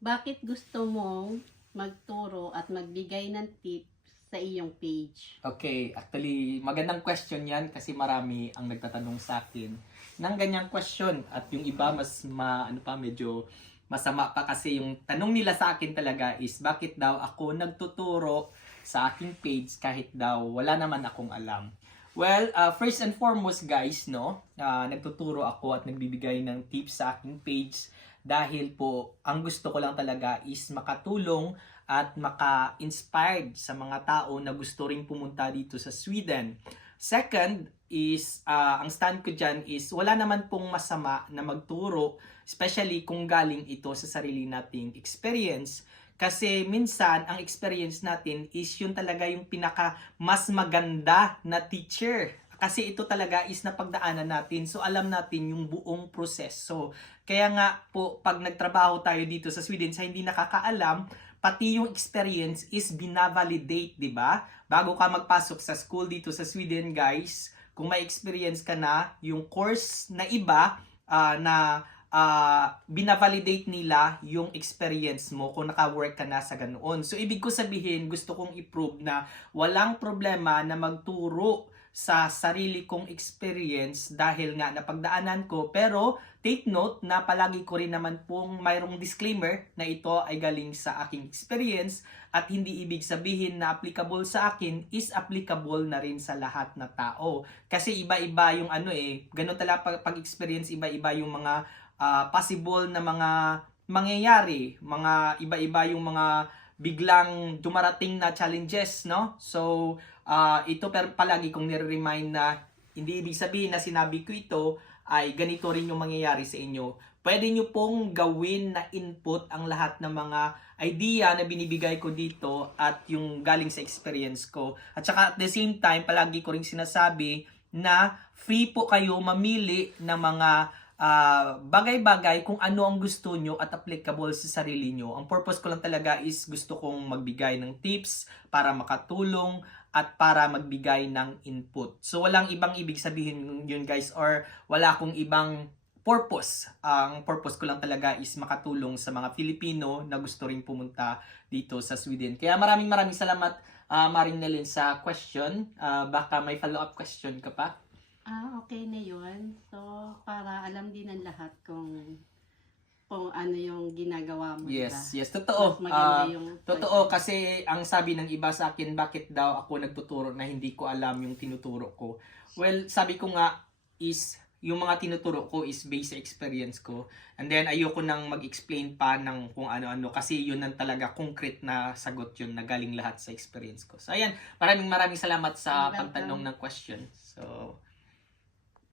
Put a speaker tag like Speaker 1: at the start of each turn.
Speaker 1: Bakit gusto mong magturo at magbigay ng tips sa iyong page?
Speaker 2: Okay, actually, magandang question yan kasi marami ang nagtatanong sa akin ng ganyang question at yung iba mas ma, ano pa, medyo masama pa kasi yung tanong nila sa akin talaga is bakit daw ako nagtuturo sa aking page kahit daw wala naman akong alam. Well, uh, first and foremost guys, no, uh, nagtuturo ako at nagbibigay ng tips sa aking page dahil po ang gusto ko lang talaga is makatulong at maka-inspired sa mga tao na gusto ring pumunta dito sa Sweden. Second is, uh, ang stand ko dyan is wala naman pong masama na magturo, especially kung galing ito sa sarili nating experience. Kasi minsan, ang experience natin is yun talaga yung pinaka mas maganda na teacher. Kasi ito talaga is napagdaanan natin. So, alam natin yung buong proseso. Kaya nga po, pag nagtrabaho tayo dito sa Sweden sa hindi nakakaalam, pati yung experience is binavalidate, di ba? Bago ka magpasok sa school dito sa Sweden, guys, kung may experience ka na, yung course na iba ah, na ah, binavalidate nila yung experience mo kung naka-work ka na sa ganoon. So, ibig ko sabihin, gusto kong i-prove na walang problema na magturo sa sarili kong experience dahil nga napagdaanan ko. Pero, take note na palagi ko rin naman pong mayroong disclaimer na ito ay galing sa aking experience at hindi ibig sabihin na applicable sa akin is applicable na rin sa lahat na tao. Kasi iba-iba yung ano eh, ganun talaga pag- pag-experience, iba-iba yung mga ah, possible na mga mangyayari, mga iba-iba yung mga biglang dumarating na challenges, no? So, ah, ito pero palagi kong nire-remind na hindi ibig sabihin na sinabi ko ito ay ganito rin yung mangyayari sa inyo. Pwede nyo pong gawin na input ang lahat ng mga idea na binibigay ko dito at yung galing sa experience ko. At saka at the same time, palagi ko rin sinasabi na free po kayo mamili ng mga ah, bagay-bagay kung ano ang gusto nyo at applicable sa sarili nyo. Ang purpose ko lang talaga is gusto kong magbigay ng tips para makatulong at para magbigay ng input. So walang ibang ibig sabihin yun guys or wala akong ibang purpose. Ang purpose ko lang talaga is makatulong sa mga Filipino na gusto ring pumunta dito sa Sweden. Kaya maraming maraming salamat uh, Maring Nelin sa question. Ah, baka may follow-up question ka pa?
Speaker 1: Ah, okay na yun. So, para alam din ng lahat kung kung ano yung ginagawa mo.
Speaker 2: Yes,
Speaker 1: diba?
Speaker 2: yes. Totoo.
Speaker 1: Mas
Speaker 2: Ah,
Speaker 1: yung
Speaker 2: Totoo kasi ang sabi ng iba sa akin bakit daw ako nagtuturo na hindi ko alam yung tinuturo ko. Well, sabi ko nga is yung mga tinuturo ko is based sa experience ko. And then ayoko nang mag-explain pa ng kung ano-ano kasi yun ang talaga concrete na sagot yun na galing lahat sa experience ko. So ayan, maraming maraming salamat sa pagtanong ng question. So